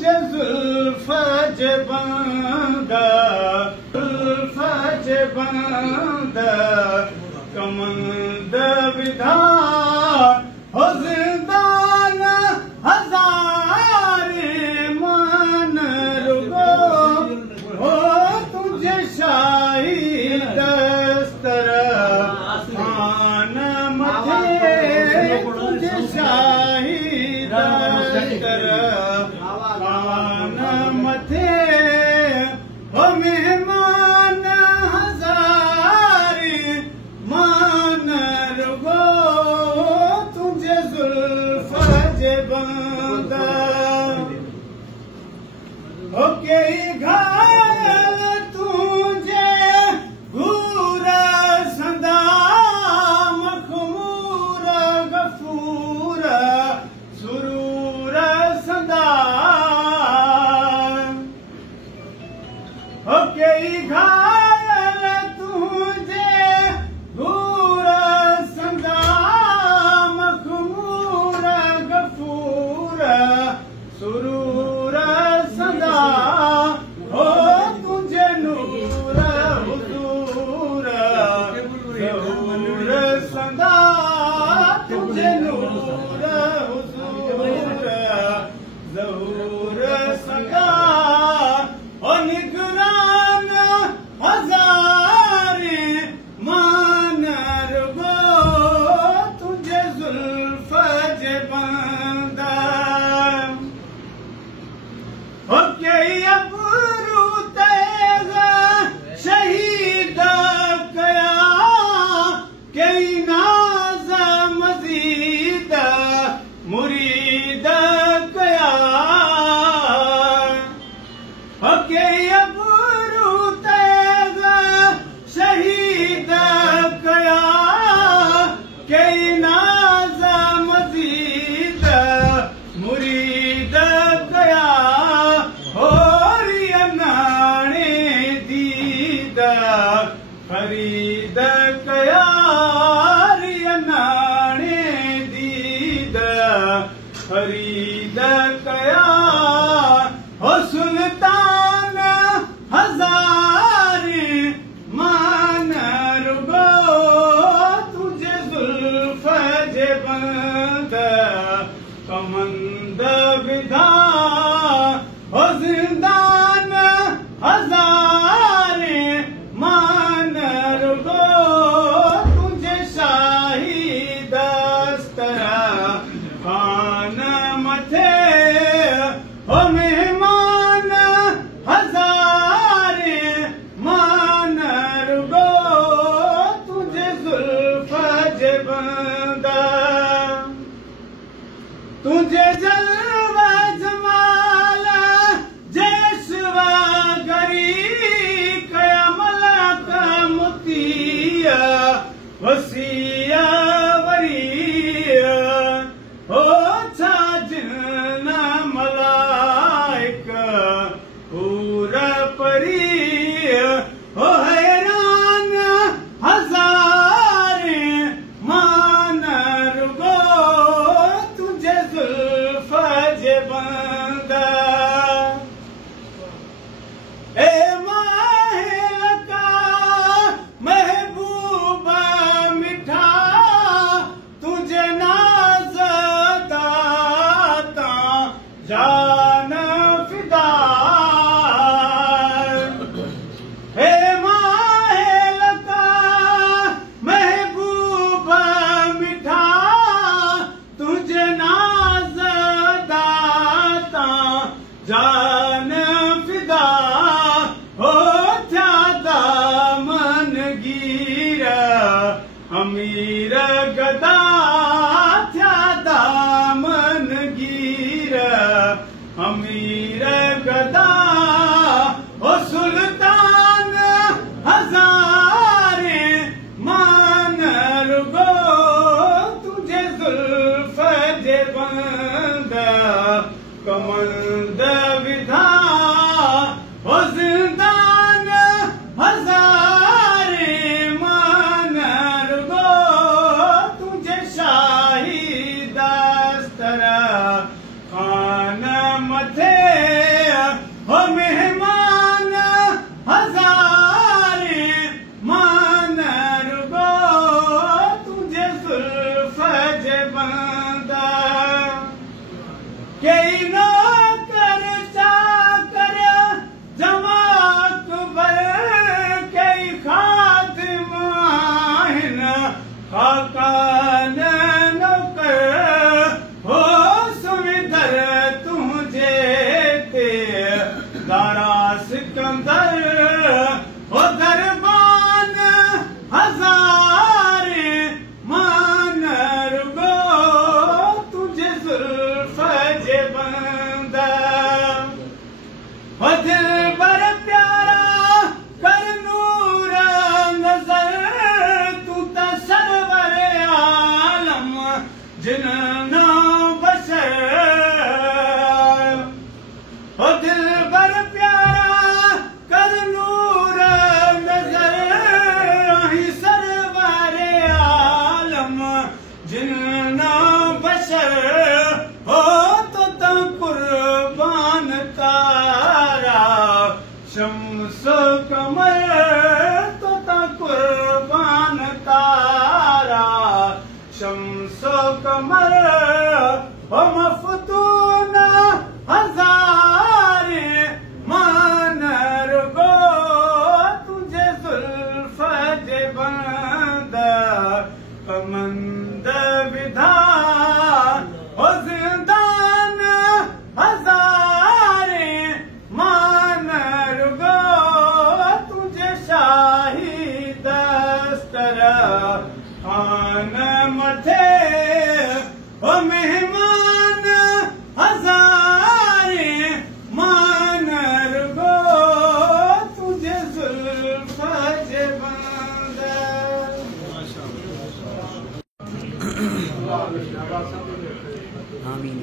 तुझे जुल्फ जे बंदा जुल्फ जे बंदा कमंद विधान हो जिंदान हजार मान रुगो हो तुझे शाही दस्तर आन मथे तुझे शाही दस्तर आन मथे हो मेहमान हजारी मान रुगो तुझे जुल्फ जे बंदा हो कई घायल तुझे घूर संदा मखमूर गफूर सुरूर संदा हो कई घायल तुझे घूर संदा मखमूर गफूर सुरूर संदा हो तुझे नूर हुजूर ज़हूर संदा तुझे नूर हुजूर ज़हूर संदा हो निगरान हजारी मान रुगो तुझे जुल्फ जे बंदा हो कई अबरू तेज़ शहीद कया कई नाज़ मज़ीद मुरीद कया हो कई अबरू तेज़ शहीद कया कई नाज़ मज़ीद मुरीद कया होरी नाणे दीद फरीद कया रिय नाणे दीद फरीद कया हो सुल्तान हजारी मान रुगो तुझे जुल्फ जे बंदा कमंद विधान हो जिंदान हजारी मान रुगो तुझे शाही दस्तर खान मथे हो मेहमान हजारी मान रुगो तुझे जुल्फ जे बंदा तुझे जलवा जमाल जैसवा गरी कयामल का मुतिया वसिया वरिया हो छाजना मलाइका पूरा परी हो हैरान हजारे मान रुगो तुझे जुल्फ जे बंदा ए माहिल का महबूबा मिठा तुझे नाज दाता जान फिदा हे माहिल का महबूबा मिठा तुझे नाज दाता जान फिदा हो थया दामन गिरा अमीर गदा थया दामन गिरा अमीर गदा हो सुल्तान हजारे मान रुगो तुझे जुल्फ जे बंदा कमंद विधान हो जिंदान हजारे मान रुगो तुझे शाही दस्तर खान मथे कई नौकर चाकर जमात भर कई खादिम आहिन खाकान नौकर हो सुविधर तुझे ते दारा सिकंदर हो दरबान हजारे मान रुगो तुझे जुल्फ जे बंदा हो दिल बर प्यारा कर नूर नजर तू ता सरवर आलम जिन्ना बशर हो दिल बर प्यारा कर नूर नजर ही सरवर आलम जिन्ना बशर हो तो कुर्बान तारा शम्स कमर तो कुर्बान तारा शम्स कमर हो मफतून हजारे मान रुगो तुझे जुल्फ जे बंदा कमंद विधान हो जिंदान हजारे मान रुगो तुझे शाही दस्तर आन मथे हो मेहमान हजारे मान रुगो तुझे जुल्फ जे बंदा आमीन।